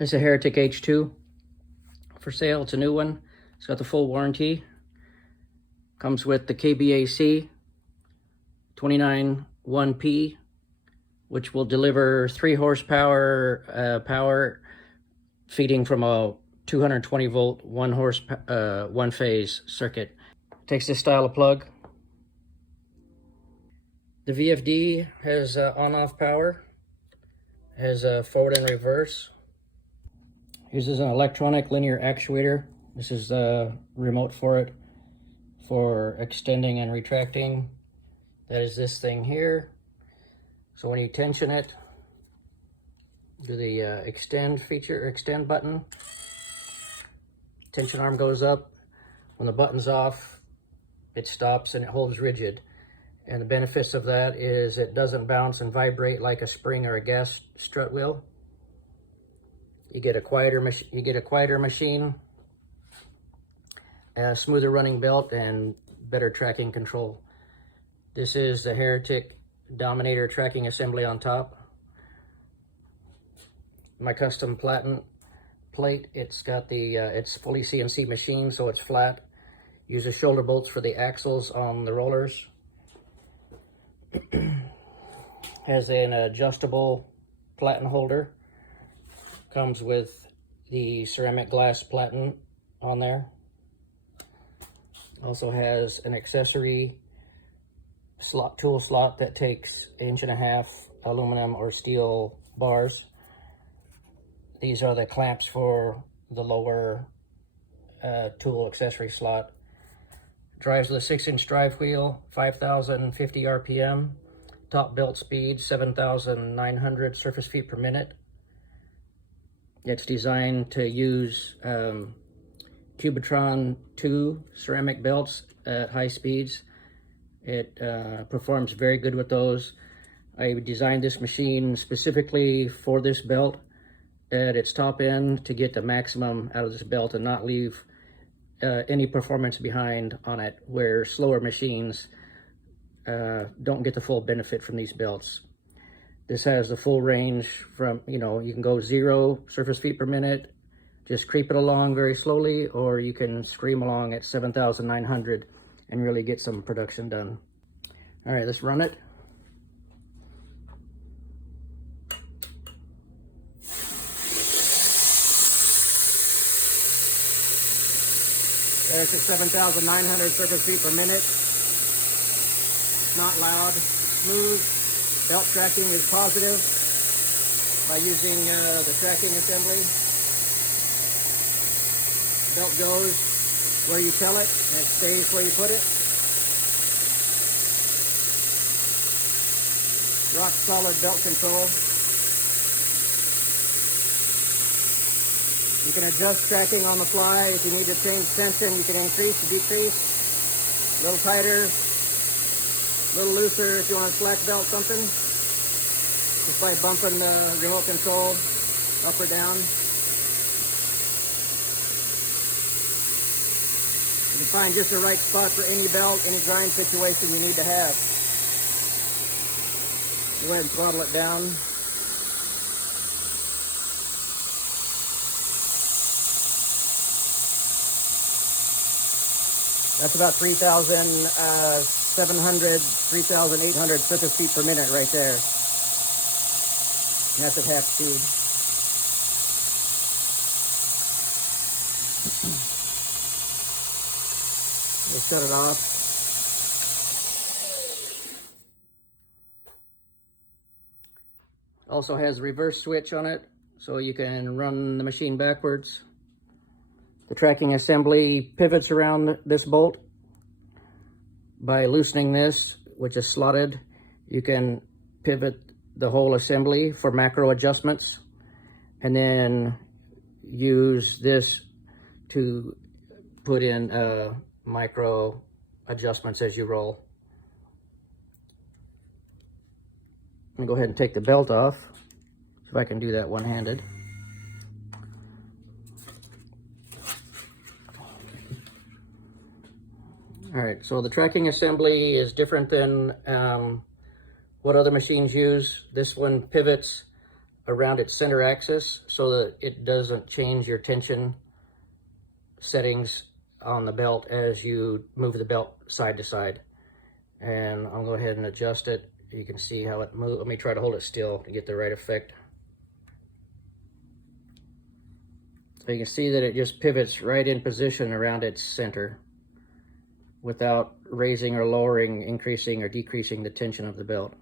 It's a Heretic H2 for sale. It's a new one. It's got the full warranty. Comes with the KBAC 291P, which will deliver 3 horsepower power, feeding from a 220 volt, 1 phase circuit. Takes this style of plug. The VFD has on-off power, has forward and reverse. Uses an electronic linear actuator. This is the remote for it, for extending and retracting. That is this thing here. So when you tension it, do the extend button. Tension arm goes up. When the button's off, it stops and it holds rigid. And the benefits of that is it doesn't bounce and vibrate like a spring or a gas strut will. You get a quieter machine, a smoother running belt, and better tracking control. This is the Heretic Dominator tracking assembly on top. My custom Platen plate. It's got the it's fully CNC machine, so it's flat. Uses shoulder bolts for the axles on the rollers. Has an adjustable platen holder. Comes with the ceramic glass platen on there. Also has an accessory tool slot that takes 1.5 inch aluminum or steel bars. These are the clamps for the lower tool accessory slot. Drives with a 6-inch drive wheel, 5,050 RPM. Top belt speed, 7,900 surface feet per minute. It's designed to use Cubitron 2 ceramic belts at high speeds. It performs very good with those. I designed this machine specifically for this belt at its top end to get the maximum out of this belt and not leave any performance behind on it, where slower machines don't get the full benefit from these belts. This has the full range from, you can go 0 surface feet per minute, just creep it along very slowly, or you can scream along at 7,900 and really get some production done. All right, let's run it. There's at 7,900 surface feet per minute. It's not loud, smooth. Belt tracking is positive by using the tracking assembly. Belt goes where you tell it, and it stays where you put it. Rock solid belt control. You can adjust tracking on the fly. If you need to change tension, you can increase or decrease. A little tighter, a little looser if you want to slack belt something. Just by bumping the remote control up or down. You can find just the right spot for any belt, any grind situation you need to have. Go ahead and throttle it down. That's about 3,700, 3,800 surface feet per minute right there. And that's at half speed. We'll shut it off. Also has a reverse switch on it, so you can run the machine backwards. The tracking assembly pivots around this bolt. By loosening this, which is slotted, you can pivot the whole assembly for macro adjustments, and then use this to put in micro adjustments as you roll. I'm gonna go ahead and take the belt off, if I can do that one-handed. All right, so the tracking assembly is different than what other machines use. This one pivots around its center axis so that it doesn't change your tension settings on the belt as you move the belt side to side. And I'll go ahead and adjust it. You can see how it moves. Let me try to hold it still to get the right effect. So you can see that it just pivots right in position around its center without raising or lowering, increasing or decreasing the tension of the belt.